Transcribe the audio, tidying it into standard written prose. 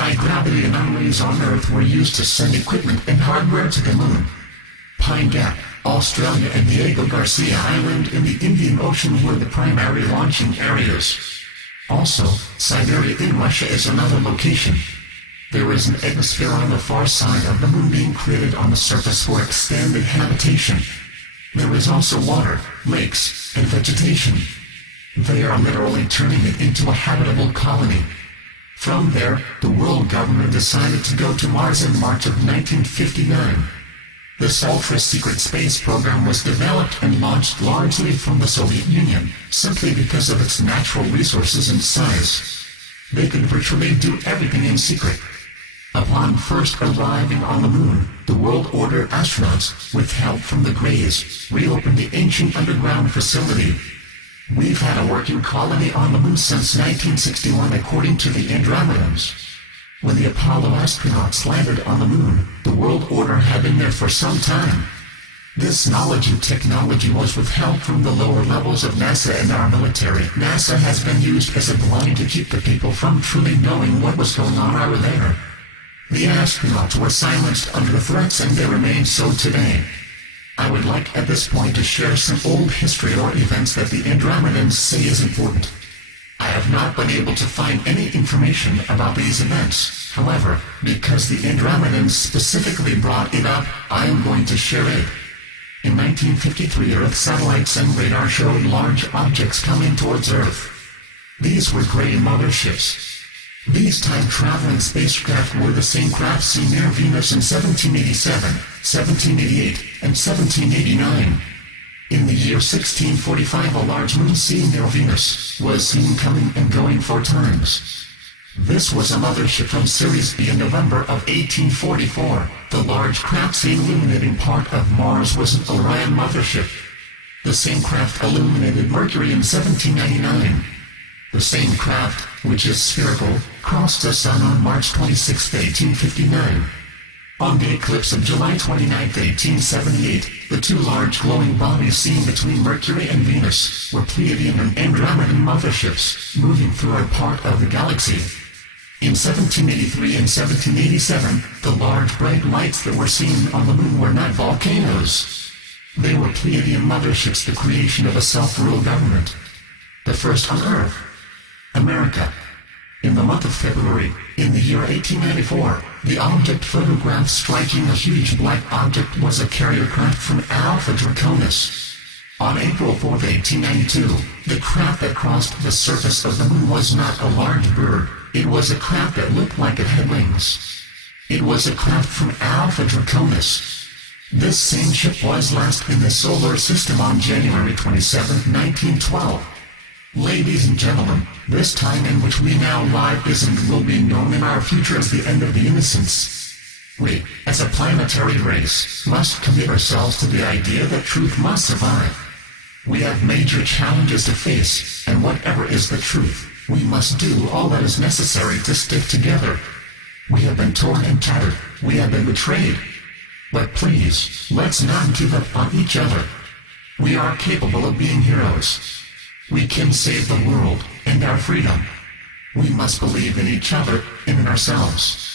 anti-gravity anomalies on Earth were used to send equipment and hardware to the moon. Pine Gap, Australia and Diego Garcia Island in the Indian Ocean were the primary launching areas. Also, Siberia in Russia is another location. There is an atmosphere on the far side of the moon being created on the surface for expanded habitation. There is also water, lakes, and vegetation. They are literally turning it into a habitable colony. From there, the world government decided to go to Mars in March of 1959. This ultra-secret space program was developed and launched largely from the Soviet Union, simply because of its natural resources and size. They could virtually do everything in secret. Upon first arriving on the moon, the World Order astronauts, with help from the Greys, reopened the ancient underground facility. We've had a working colony on the moon since 1961 according to the Andromedans. When the Apollo astronauts landed on the moon, the World Order had been there for some time. This knowledge and technology was with help from the lower levels of NASA and our military. NASA has been used as a blind to keep the people from truly knowing what was going on over there. The astronauts were silenced under threats and they remain so today. I would like at this point to share some old history or events that the Andromedans say is important. I have not been able to find any information about these events. However, because the Andromedans specifically brought it up, I am going to share it. In 1953, Earth satellites and radar showed large objects coming towards Earth. These were gray motherships. These time-traveling spacecraft were the same craft seen near Venus in 1787, 1788, and 1789. In the year 1645, a large moon seen near Venus was seen coming and going 4 times. This was a mothership from Series B in November of 1844. The large craft seen illuminating part of Mars was an Orion mothership. The same craft illuminated Mercury in 1799. The same craft, which is spherical, crossed the Sun on March 26, 1859. On the eclipse of July 29, 1878, the 2 large glowing bodies seen between Mercury and Venus were Pleiadian and Andromedan motherships, moving through a part of the galaxy. In 1783 and 1787, the large bright lights that were seen on the moon were not volcanoes. They were Pleiadian motherships, the creation of a self-rule government. The first on Earth. America. In the month of February, in the year 1894, the object photographed striking a huge black object was a carrier craft from Alpha Draconis. On April 4, 1892, the craft that crossed the surface of the moon was not a large bird, it was a craft that looked like it had wings. It was a craft from Alpha Draconis. This same ship was last in the solar system on January 27, 1912. Ladies and gentlemen, this time in which we now live is and will be known in our future as the end of the innocence. We, as a planetary race, must commit ourselves to the idea that truth must survive. We have major challenges to face, and whatever is the truth, we must do all that is necessary to stick together. We have been torn and tattered, we have been betrayed. But please, let's not give up on each other. We are capable of being heroes. We can save the world and our freedom. We must believe in each other and in ourselves.